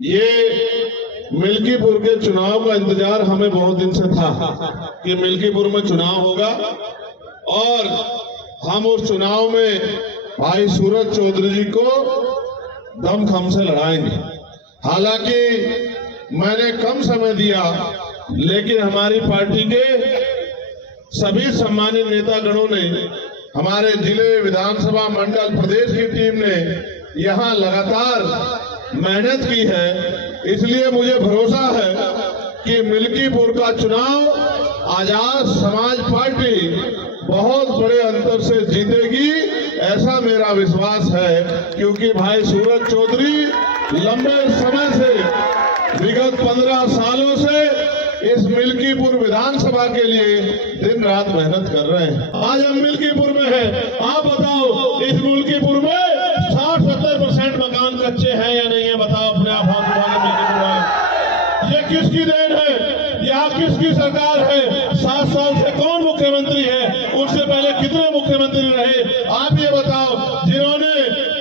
ये मिल्कीपुर के चुनाव का इंतजार हमें बहुत दिन से था कि मिल्कीपुर में चुनाव होगा और हम उस चुनाव में भाई सूरज चौधरी जी को दमखम से लड़ाएंगे। हालांकि मैंने कम समय दिया, लेकिन हमारी पार्टी के सभी सम्मानित नेतागणों ने, हमारे जिले, विधानसभा मंडल, प्रदेश की टीम ने यहां लगातार मेहनत की है। इसलिए मुझे भरोसा है कि मिल्कीपुर का चुनाव आजाद समाज पार्टी बहुत बड़े अंतर से जीतेगी, ऐसा मेरा विश्वास है। क्योंकि भाई सूरज चौधरी लंबे समय से, विगत 15 सालों से इस मिल्कीपुर विधानसभा के लिए दिन रात मेहनत कर रहे हैं। आज हम मिल्कीपुर में हैं। आप बताओ, इस मिल्कीपुर में 60-70% मकान कच्चे हैं या नहीं है? बताओ अपने आप हाथ उठा के मिल्कीपुर वाले। ये किसकी देन है? यहाँ किसकी सरकार है? 7 साल से कौन मुख्यमंत्री है? उससे पहले कितने मुख्यमंत्री रहे? आप ये बताओ, जिन्होंने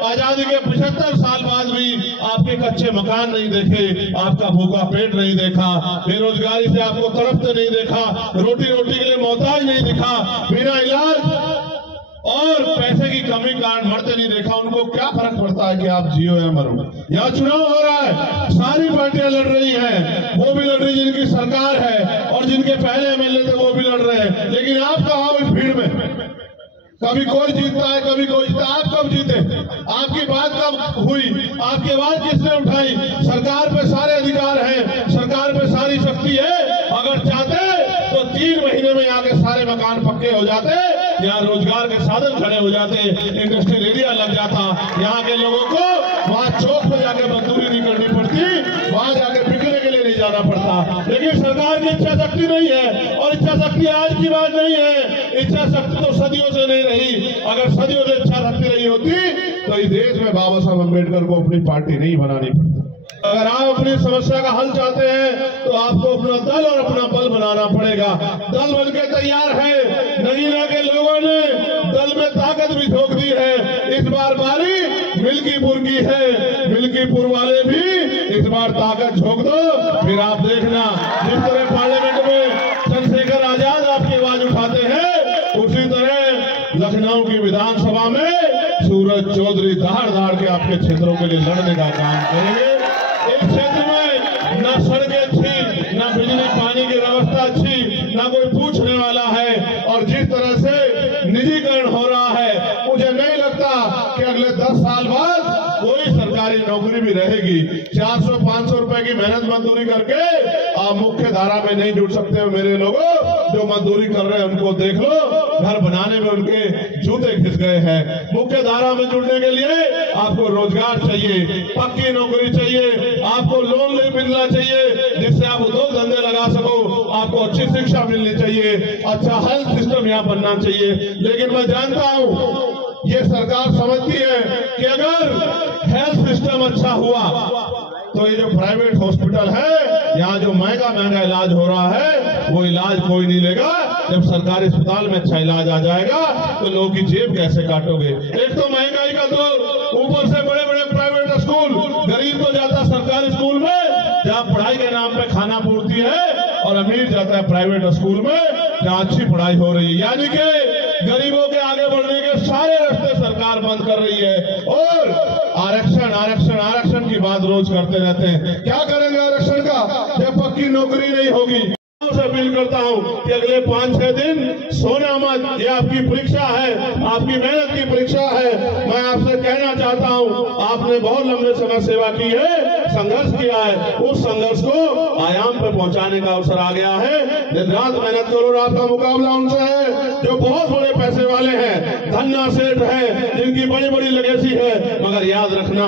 आजादी के 75 साल बाद भी आपके कच्चे मकान नहीं देखे, आपका भूखा पेट नहीं देखा, बेरोजगारी से आपको तड़पते नहीं देखा, रोटी के लिए मोहताज नहीं दिखा, बिना इलाज और पैसे की कमी कारण मरते नहीं देखा, उनको क्या फर्क पड़ता है कि आप जियो या मरो? यहाँ चुनाव हो रहा है, सारी पार्टियां लड़ रही हैं, वो भी लड़ रही जिनकी सरकार है और जिनके पहले एमएलए थे वो भी लड़ रहे हैं। लेकिन आप कहाँ हो इस भीड़ में? कभी कोई जीतता है, कभी कोई जीतता। आप कब जीते? आपकी बात कब हुई? आपकी आवाज किसने उठाई? सरकार पे सारे अधिकार हैं, सरकार पे सारी शक्ति है। अगर चाहते तो 3 महीने में यहाँ के सारे मकान पक्के हो जाते, यहाँ रोजगार के साधन खड़े हो जाते, इंडस्ट्रियल एरिया लग जाता, यहाँ के लोगों को वहाँ चौक पे जाके मजदूरी नहीं करनी पड़ती, वहाँ जाके बिकने के लिए नहीं जाना पड़ता। लेकिन सरकार की इच्छा शक्ति नहीं है, और इच्छा शक्ति आज की बात नहीं है, इच्छा शक्ति तो सदियों से नहीं रही। अगर सदियों से इच्छा शक्ति रही होती तो इस देश में बाबा साहब अम्बेडकर को अपनी पार्टी नहीं बनानी पड़ती। अगर आप अपनी समस्या का हल चाहते हैं तो आपको अपना दल और अपना बल बनाना पड़ेगा। दल बनके तैयार है, नगीना के लोगों ने दल में ताकत भी झोंक दी है। इस बार बारी मिल्कीपुर की है, मिल्कीपुर वाले भी इस बार ताकत झोंक दो, फिर आप देखना जिस तरह पार्लियामेंट में चंद्रशेखर आजाद आपकी आवाज उठाते हैं, उसी तरह लखनऊ की विधानसभा में सूरज चौधरी दहाड़ के आपके क्षेत्रों के लिए लड़ने का काम करेंगे। इस क्षेत्र में न सड़कें अच्छी, न बिजली पानी की व्यवस्था अच्छी, न कोई पूछने वाला है। और जिस तरह से निजीकरण हो रहा है, मुझे नहीं लगता कि अगले 10 साल बाद कोई सरकारी नौकरी भी रहेगी। 400-500 रुपए की मेहनत मजदूरी करके आप मुख्य धारा में नहीं जुड़ सकते हो। मेरे लोगों, जो मजदूरी कर रहे हैं उनको देख लो, घर बनाने में उनके जूते घिस गए हैं। मुख्य धारा में जुड़ने के लिए आपको रोजगार चाहिए, पक्की नौकरी चाहिए, आपको लोन मिलना चाहिए जिससे आप उद्योग धंधे लगा सको, आपको अच्छी शिक्षा मिलनी चाहिए, अच्छा हेल्थ सिस्टम यहाँ बनना चाहिए। लेकिन मैं जानता हूँ ये सरकार समझती है कि अगर हेल्थ सिस्टम अच्छा हुआ तो ये जो प्राइवेट हॉस्पिटल है, यहाँ जो महंगा इलाज हो रहा है, वो इलाज कोई नहीं लेगा। जब सरकारी अस्पताल में अच्छा इलाज आ जाएगा तो लोगों की जेब कैसे काटोगे? एक तो महंगाई का दौर, ऊपर से बड़े बड़े प्राइवेट स्कूल, गरीब तो जाता सरकारी स्कूल में जहाँ पढ़ाई के नाम पे खाना पूर्ति है, और अमीर जाता है प्राइवेट स्कूल में जहाँ अच्छी पढ़ाई हो रही है। यानी कि गरीबों के आगे बढ़ने के सारे रास्ते सरकार बंद कर रही है। और आरक्षण की बात रोज करते रहते हैं। क्या करेंगे आरक्षण का जब पक्की नौकरी नहीं होगी? से अपील करता हूं कि अगले 5-6 दिन सोना मत, ये आपकी परीक्षा है, आपकी मेहनत की परीक्षा है। मैं आपसे कहना चाहता हूं, आपने बहुत लंबे समय सेवा की है, संघर्ष किया है, उस संघर्ष को आयाम पे पहुंचाने का अवसर आ गया है। दिन रात मेहनत करो और आपका मुकाबला उनसे है जो बहुत बड़े पैसे वाले हैं, धन्ना सेठ है, जिनकी बड़ी बड़ी लेगेसी है। मगर याद रखना,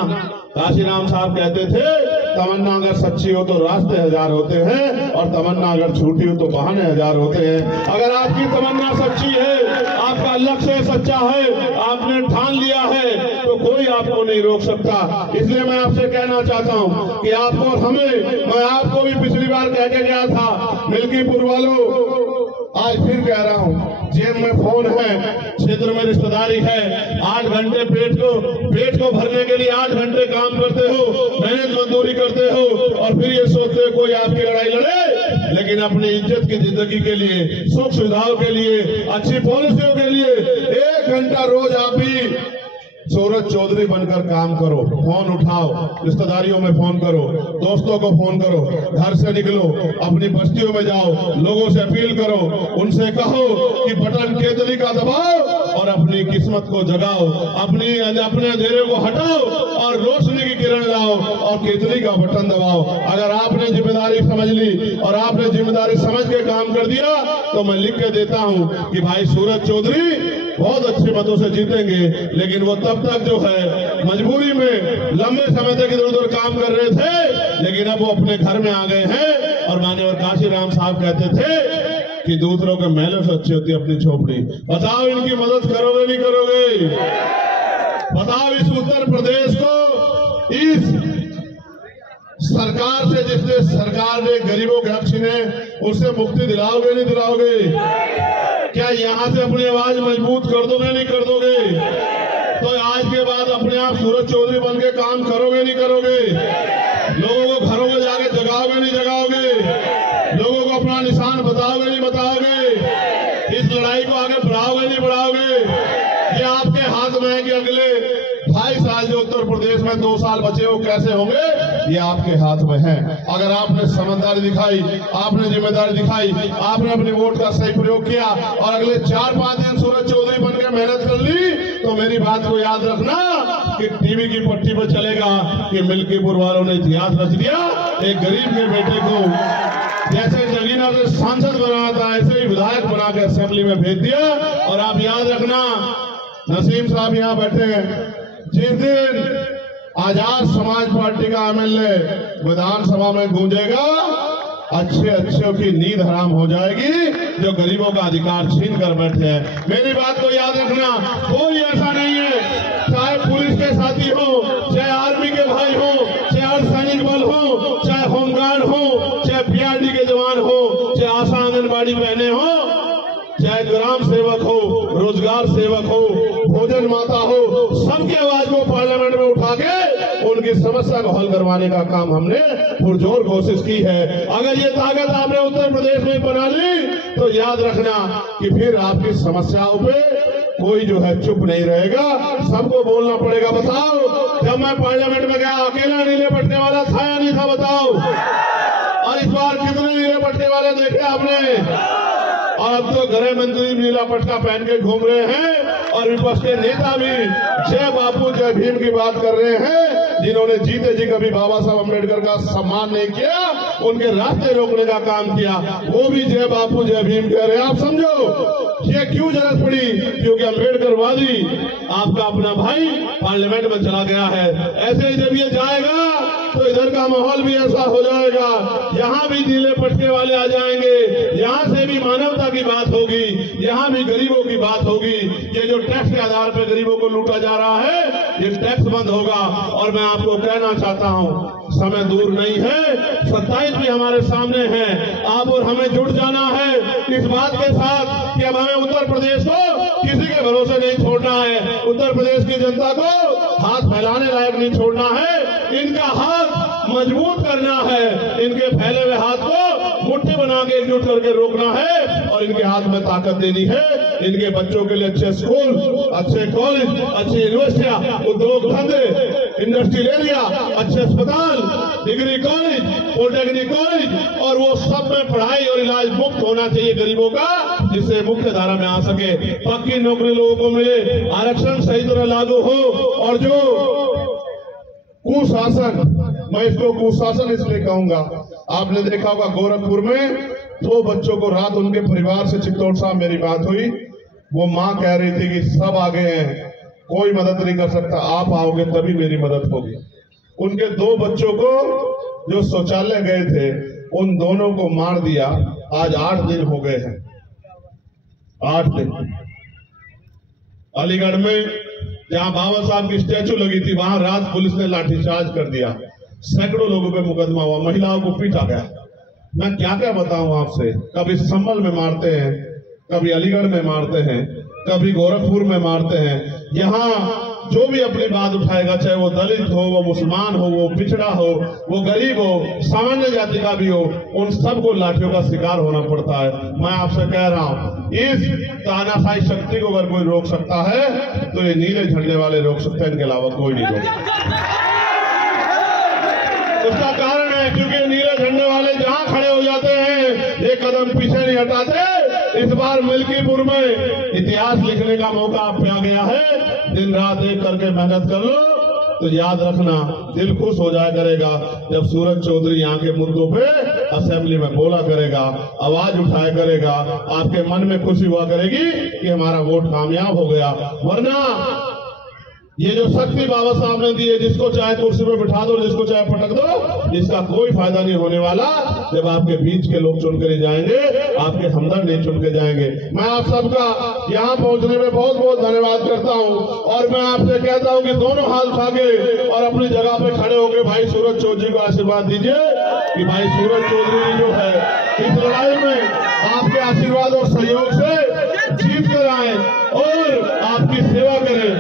काशीराम साहब कहते थे, तमन्ना अगर सच्ची हो तो रास्ते 1000 होते हैं, और तमन्ना अगर झूठी हो तो बहाने 1000 होते हैं। अगर आपकी तमन्ना सच्ची है, आपका लक्ष्य सच्चा है, आपने ठान लिया है, तो कोई आपको नहीं रोक सकता। इसलिए मैं आपसे कहना चाहता हूं कि आपको और हमें, मैं आपको भी पिछली बार कह के गया था, मिल्कीपुर वालों, आज फिर कह रहा हूँ, जेब में फोन है, क्षेत्र में रिश्तेदारी है, 8 घंटे पेट को भरने के लिए 8 घंटे काम करते हो, मेहनत मजदूरी करते हो और फिर ये सोचते हो कोई आपकी लड़ाई लड़े। लेकिन अपनी इज्जत की जिंदगी के लिए, सुख सुविधाओं के लिए, अच्छी पॉलिसियों के लिए 1 घंटा रोज आप भी सूरज चौधरी बनकर काम करो। फोन उठाओ, रिश्तेदारियों में फोन करो, दोस्तों को फोन करो, घर से निकलो, अपनी बस्तियों में जाओ, लोगों से अपील करो, उनसे कहो कि बटन केतली का दबाओ और अपनी किस्मत को जगाओ, अपने अंधेरे को हटाओ और रोशनी की किरण लाओ और केतली का बटन दबाओ। अगर आपने जिम्मेदारी समझ ली और आपने जिम्मेदारी समझ के काम कर दिया तो मैं लिख के देता हूं कि भाई सूरज चौधरी बहुत अच्छे मतों से जीतेंगे। लेकिन वो तब तक जो है मजबूरी में लंबे समय तक इधर उधर काम कर रहे थे, लेकिन अब वो अपने घर में आ गए हैं। और माननीय काशीराम साहब कहते थे कि दूसरों के महलों से अच्छी होती है अपनी झोपड़ी। बताओ इनकी मदद करोगे नहीं करोगे? बताओ इस उत्तर प्रदेश को इस सरकार से, जिसने सरकार ने गरीबों के हक छीने, उससे मुक्ति दिलाओगे नहीं दिलाओगे? क्या यहां से अपनी आवाज मजबूत कर दोगे नहीं कर दोगे? तो आज के बाद अपने आप सूरज चौधरी बन के काम करोगे नहीं करोगे? लोगों को घरों में जाके जगाओगे नहीं जगाओगे? लोगों को अपना निशान बताओगे नहीं बताओगे? इस लड़ाई को आगे बढ़ाओगे नहीं बढ़ाओगे? ये आपके हाथ में है कि अगले 22 साल जो उत्तर प्रदेश में 2 साल बचे वो कैसे होंगे, ये आपके हाथ में है। अगर आपने समझदारी दिखाई, आपने जिम्मेदारी दिखाई, आपने अपने वोट का सही प्रयोग किया और अगले 4-5 दिन सूरज चौधरी बन के मेहनत कर ली, तो मेरी बात को याद रखना कि टीवी की पट्टी पर चलेगा कि मिल्कीपुर वालों ने इतिहास रच दिया। एक गरीब के बेटे को जैसे नगीना से सांसद बनाया था, ऐसे ही विधायक बना के असेंबली में भेज दिया। और आप याद रखना, नसीम साहब यहाँ बैठे हैं, जिस दिन आजाद समाज पार्टी का एमएलए विधानसभा में गूंजेगा, अच्छे की नींद हराम हो जाएगी जो गरीबों का अधिकार छीन कर बैठे हैं। मेरी बात को याद रखना, कोई ऐसा नहीं है, चाहे पुलिस के साथी हो, चाहे आर्मी के भाई हो, चाहे अर्धसैनिक बल हो, चाहे होमगार्ड हो, चाहे पीआरडी के जवान हो, चाहे आशा आंगनबाड़ी बहने हो, चाहे ग्राम सेवक हो, रोजगार सेवक हो, भोजन माता हो, सबकी आवाज को पार्लियामेंट में उठा के उनकी समस्या को हल करवाने का काम हमने पुरजोर कोशिश की है। अगर ये ताकत आपने उत्तर प्रदेश में बना ली तो याद रखना कि फिर आपकी समस्याओं पे कोई जो है चुप नहीं रहेगा, सबको बोलना पड़ेगा। बताओ, जब मैं पार्लियामेंट में गया अकेला नीले पट्टे वाला था या नहीं था? बताओ। और इस बार कितने नीले पट्टे वाले देखे आपने? और अब तो गृह मंत्री नीला पटका पहन के घूम रहे हैं और विपक्ष के नेता भी जय बापू जय भीम की बात कर रहे हैं। जिन्होंने जीते जी कभी बाबा साहब अम्बेडकर का सम्मान नहीं किया, उनके रास्ते रोकने का काम किया, वो भी जय बापू जय भीम कह रहे हैं। आप समझो ये क्यों जरूरत पड़ी? क्योंकि अम्बेडकरवादी आपका अपना भाई पार्लियामेंट में चला गया है। ऐसे ही जब ये जाएगा तो इधर का माहौल भी ऐसा हो जाएगा, यहाँ भी नीले पट्टे वाले आ जाएंगे, यहाँ से भी मानवता की बात होगी, यहाँ भी गरीबों की बात होगी। ये जो टैक्स के आधार पर गरीबों को लूटा जा रहा है, ये टैक्स बंद होगा। और मैं आपको कहना चाहता हूँ, समय दूर नहीं है, 27 भी हमारे सामने है। आप और हमें जुट जाना है इस बात के साथ कि अब हमें उत्तर प्रदेश को किसी के भरोसे नहीं छोड़ना है, उत्तर प्रदेश की जनता को हाथ फैलाने लायक नहीं छोड़ना है, इनका हाथ मजबूत करना है, इनके फैले हुए हाथ को मुट्ठी बना के एकजुट करके रोकना है और इनके हाथ में ताकत देनी है। इनके बच्चों के लिए अच्छे स्कूल, अच्छे कॉलेज, अच्छी यूनिवर्सिटियां, उद्योग धंधे, इंडस्ट्रियल एरिया, अच्छे अस्पताल, डिग्री कॉलेज, पॉलिटेक्निक कॉलेज, और वो सब में पढ़ाई और इलाज मुफ्त होना चाहिए गरीबों का, जिससे मुख्य धारा में आ सके, पक्की नौकरी लोगों को मिले, आरक्षण सही तरह लागू हो। और जो कुशासन, मैं इसको कुशासन इसलिए कहूंगा, आपने देखा होगा गोरखपुर में 2 बच्चों को रात उनके परिवार से चित्तौड़ साहब मेरी बात हुई, वो माँ कह रही थी कि सब आ गए हैं, कोई मदद नहीं कर सकता, आप आओगे तभी मेरी मदद होगी। उनके 2 बच्चों को जो शौचालय गए थे, उन दोनों को मार दिया। आज 8 दिन हो गए हैं, 8 दिन। अलीगढ़ में जहां बाबा साहब की स्टैचू लगी थी, वहां रात पुलिस ने लाठीचार्ज कर दिया, सैकड़ों लोगों पे मुकदमा हुआ, महिलाओं को पीटा गया। मैं क्या क्या बताऊं आपसे। कभी संभल में मारते हैं, कभी अलीगढ़ में मारते हैं, कभी गोरखपुर में मारते हैं। यहाँ जो भी अपनी बात उठाएगा, चाहे वो दलित हो, वो मुसलमान हो, वो पिछड़ा हो, वो गरीब हो, सामान्य जाति का भी हो, उन सबको लाठियों का शिकार होना पड़ता है। मैं आपसे कह रहा हूं, इस तानाशाही शक्ति को अगर कोई रोक सकता है तो ये नीले झंडे वाले रोक सकते हैं, इनके अलावा कोई नहीं रोक सकता। उसका कारण है क्योंकि नीले झंडे वाले जहां खड़े हो जाते हैं, एक कदम पीछे नहीं हटाते। इस बार मिल्कीपुर में इतिहास लिखने का मौका आप पे आ गया है। दिन रात एक करके मेहनत कर लो तो याद रखना, दिल खुश हो जाया करेगा जब सूरज चौधरी यहाँ के मुद्दों पे असेंबली में बोला करेगा, आवाज उठाया करेगा। आपके मन में खुशी हुआ करेगी कि हमारा वोट कामयाब हो गया। वरना ये जो शक्ति बाबा साहब ने दी है, जिसको चाहे कुर्सी पे बिठा दो, जिसको चाहे पटक दो, इसका कोई फायदा नहीं होने वाला जब आपके बीच के लोग चुन कर जाएंगे, आपके हमदर्द नहीं चुन के जाएंगे। मैं आप सबका यहाँ पहुंचने में बहुत बहुत धन्यवाद करता हूँ और मैं आपसे कहता हूँ कि दोनों हाथ उठा के और अपनी जगह पे खड़े होकर भाई सूरज चौधरी को आशीर्वाद दीजिए कि भाई सूरज चौधरी जो है इस लड़ाई में आपके आशीर्वाद और सहयोग से जीत कर आए और आपकी सेवा